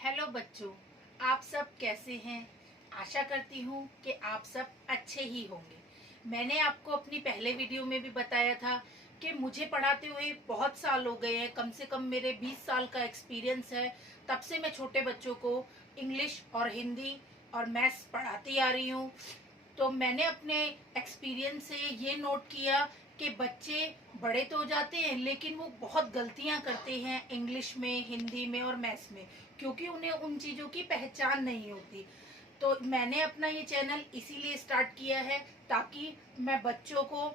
Hello बच्चों, आप सब कैसे हैं। आशा करती हूँ कि आप सब अच्छे ही होंगे। मैंने आपको अपनी पहले वीडियो में भी बताया था कि मुझे पढ़ाते हुए बहुत साल हो गए हैं, कम से कम मेरे 20 साल का एक्सपीरियंस है। तब से मैं छोटे बच्चों को इंग्लिश और हिंदी और मैथ्स पढ़ाती आ रही हूँ। तो मैंने अपने एक्सपीरियंस से ये नोट किया कि बच्चे बड़े तो हो जाते हैं लेकिन वो बहुत गलतियां करते हैं इंग्लिश में, हिंदी में और मैथ्स में, क्योंकि उन्हें उन चीज़ों की पहचान नहीं होती। तो मैंने अपना ये चैनल इसीलिए स्टार्ट किया है ताकि मैं बच्चों को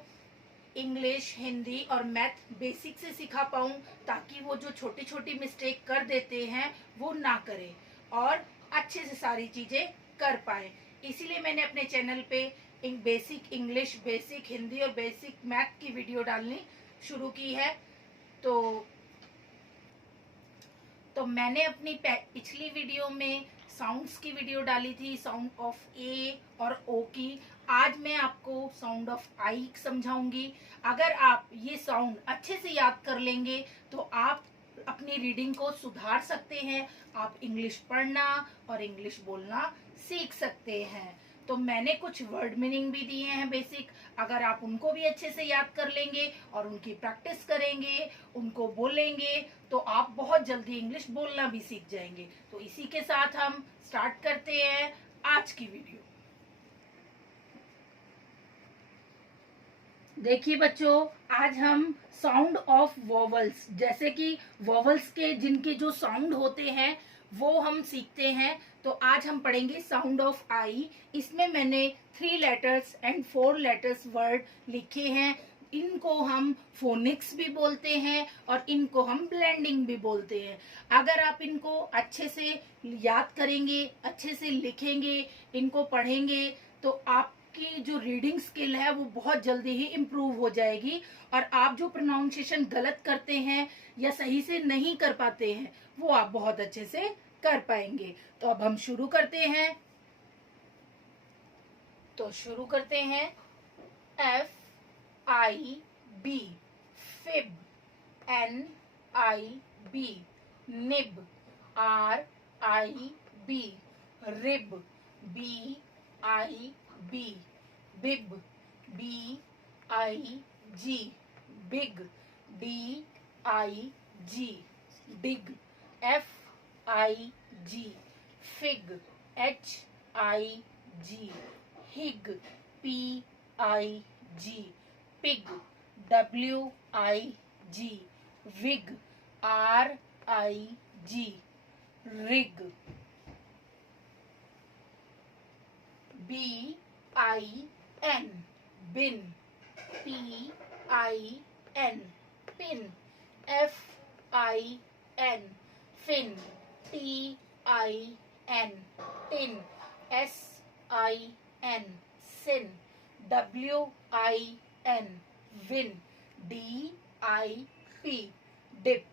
इंग्लिश, हिंदी और मैथ बेसिक से सिखा पाऊँ, ताकि वो जो छोटी छोटी मिस्टेक कर देते हैं वो ना करें और अच्छे से सारी चीज़ें कर पाए। इसीलिए मैंने अपने चैनल पे बेसिक इंग्लिश, बेसिक हिंदी और बेसिक मैथ की वीडियो डालनी शुरू की है। तो मैंने अपनी पिछली वीडियो में साउंड्स की वीडियो डाली थी, साउंड ऑफ ए और ओ की। आज मैं आपको साउंड ऑफ आई समझाऊंगी। अगर आप ये साउंड अच्छे से याद कर लेंगे तो आप अपनी रीडिंग को सुधार सकते हैं, आप इंग्लिश पढ़ना और इंग्लिश बोलना सीख सकते हैं। तो मैंने कुछ वर्ड मीनिंग भी दिए हैं बेसिक। अगर आप उनको भी अच्छे से याद कर लेंगे और उनकी प्रैक्टिस करेंगे, उनको बोलेंगे, तो आप बहुत जल्दी इंग्लिश बोलना भी सीख जाएंगे। तो इसी के साथ हम स्टार्ट करते हैं आज की वीडियो। देखिए बच्चों, आज हम साउंड ऑफ वोवल्स, जैसे कि वोवल्स के जिनके जो साउंड होते हैं वो हम सीखते हैं। तो आज हम पढ़ेंगे साउंड ऑफ आई। इसमें मैंने 3 लेटर्स एंड 4 लेटर्स वर्ड लिखे हैं। इनको हम फोनिक्स भी बोलते हैं और इनको हम ब्लेंडिंग भी बोलते हैं। अगर आप इनको अच्छे से याद करेंगे, अच्छे से लिखेंगे, इनको पढ़ेंगे, तो आपकी जो रीडिंग स्किल है वो बहुत जल्दी ही इम्प्रूव हो जाएगी और आप जो प्रोनाउंसिएशन गलत करते हैं या सही से नहीं कर पाते हैं वो आप बहुत अच्छे से कर पाएंगे। तो अब हम शुरू करते हैं। F I B, fib, N I B, nib, R I B, rib, B I B, bib, B I G, big, D I G, dig, F I G, fig, H I G, hig, P I G, pig, W I G, wig, R I G, rig, B I N, bin, P I N, pin, F I N, fin, T I N, tin, S I N, sin, W I N, win, D I P, dip,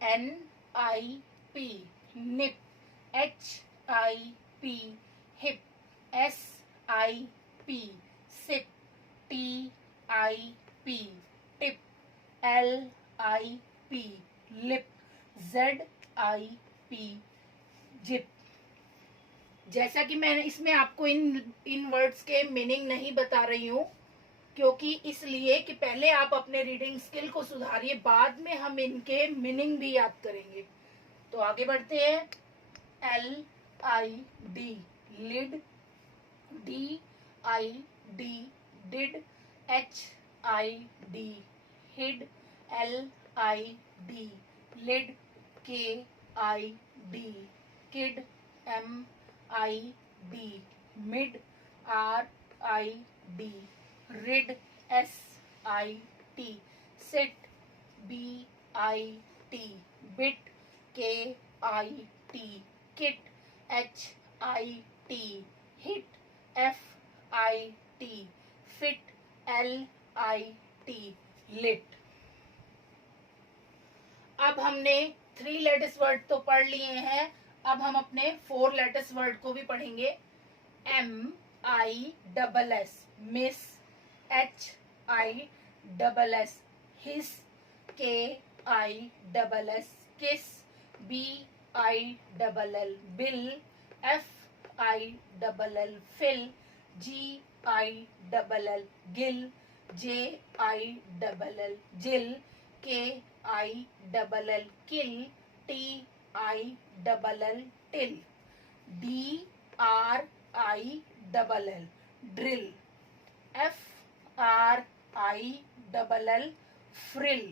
N I P, nip, H I P, hip, S I P, sip, T I P, tip, L I P, lip, Z I P, zip. जैसा कि मैं इसमें आपको इन words के meaning नहीं बता रही हूँ, क्योंकि इसलिए कि पहले आप अपने रीडिंग स्किल को सुधारिए, बाद में हम इनके मीनिंग भी याद करेंगे। तो आगे बढ़ते हैं। L I D, lid, D I D, did, H I D, hid, L I D, lid, K I D, kid, M I D, mid, R I D, rid, S I T, sit, B I T, bit, K I T, kit, H I T, hit, F I T, fit, L I T, lit. अब हमने 3 latest word तो पढ़ लिए हैं, अब हम अपने 4 latest word को भी पढ़ेंगे। M I double S, miss, H I double S, hiss, K I double S, kiss, B ILL bill, FILL fill, GILL gill, JILL jill, KILL kill, TILL till, DRILL drill, FRILL frill,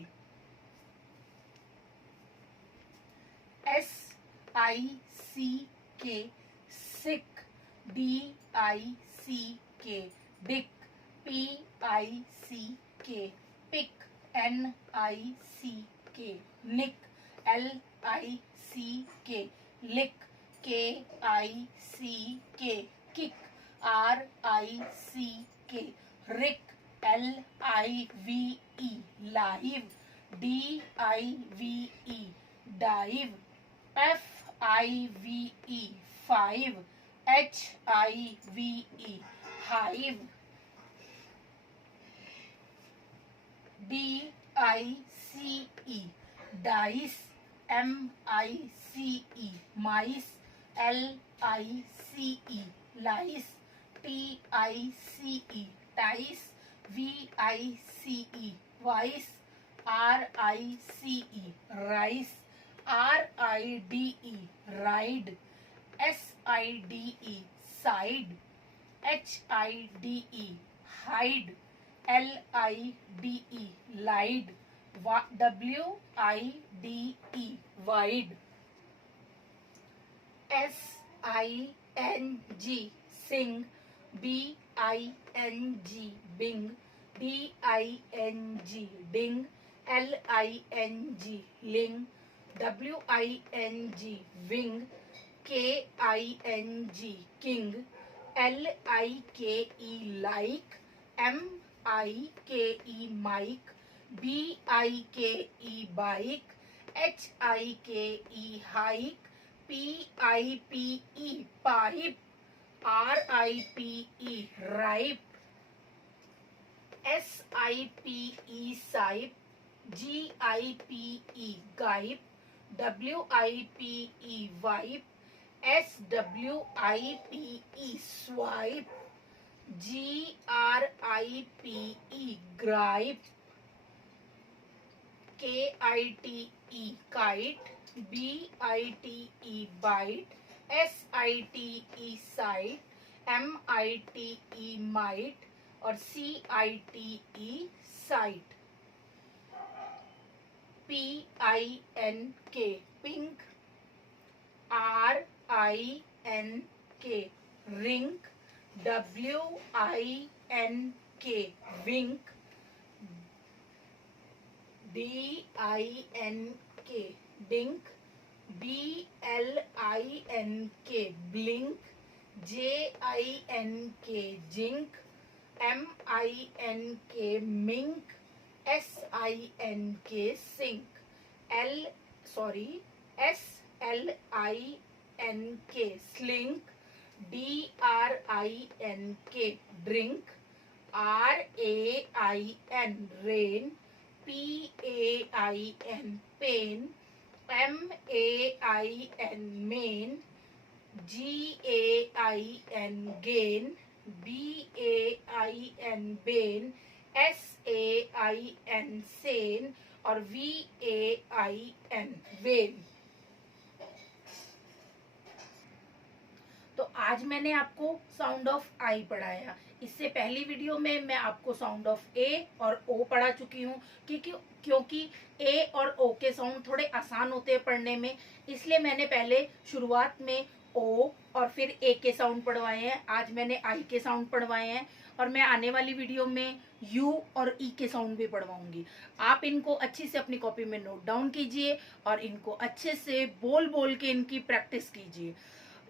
SICK sick, DICK dick, PICK pick, NICK nick, LICK lick, KICK kick, RICK rick, LIVE live, DIVE dive, FIVE five, HIVE hive, DICE dice, MICE mice, LICE lice, TICE tice, VICE vice, RICE rice, RIDE ride, SIDE side, HIDE hide, LIDE lied, WIDE wide, SING sing, BING bing, DING ding, LING ling, WING wing, KING king, LIKE like, MIKE mic, BIKE bike, HIKE hike, PIPE pipe, RIPE ripe, SIPE sipe, GIPE gipe, WIPE wipe, SWIPE swipe, GRIPE gripe, KITE kite, BITE bite, SITE site, MITE might और CITE site, PINK pink, RINK rink, WINK wink, DINK dink, BLINK blink, JINK jink, MINK mink, SINK sink, SLINK slink, DRINK drink, RAIN rain, PAIN pain, MAIN main, GAIN gain, BAIN bane, SAIN sane और VAIN when. तो आज मैंने आपको sound of आई पढ़ाया। इससे पहली video में मैं आपको साउंड ऑफ ए और ओ पढ़ा चुकी हूँ, क्योंकि ए और ओ के साउंड थोड़े आसान होते हैं पढ़ने में, इसलिए मैंने पहले शुरुआत में ओ और फिर ए के साउंड पढ़वाए हैं। आज मैंने आई के साउंड पढ़वाए हैं और मैं आने वाली वीडियो में यू और ई के साउंड भी पढ़वाऊंगी। आप इनको अच्छे से अपनी कॉपी में नोट डाउन कीजिए और इनको अच्छे से बोल बोल के इनकी प्रैक्टिस कीजिए।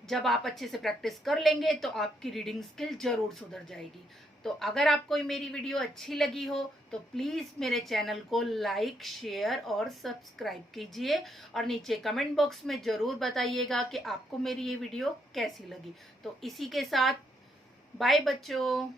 जब आप अच्छे से प्रैक्टिस कर लेंगे तो आपकी रीडिंग स्किल जरूर सुधर जाएगी। तो अगर आपको मेरी वीडियो अच्छी लगी हो तो प्लीज मेरे चैनल को लाइक, शेयर और सब्सक्राइब कीजिए और नीचे कमेंट बॉक्स में जरूर बताइएगा कि आपको मेरी ये वीडियो कैसी लगी। तो इसी के साथ बाय बच्चों।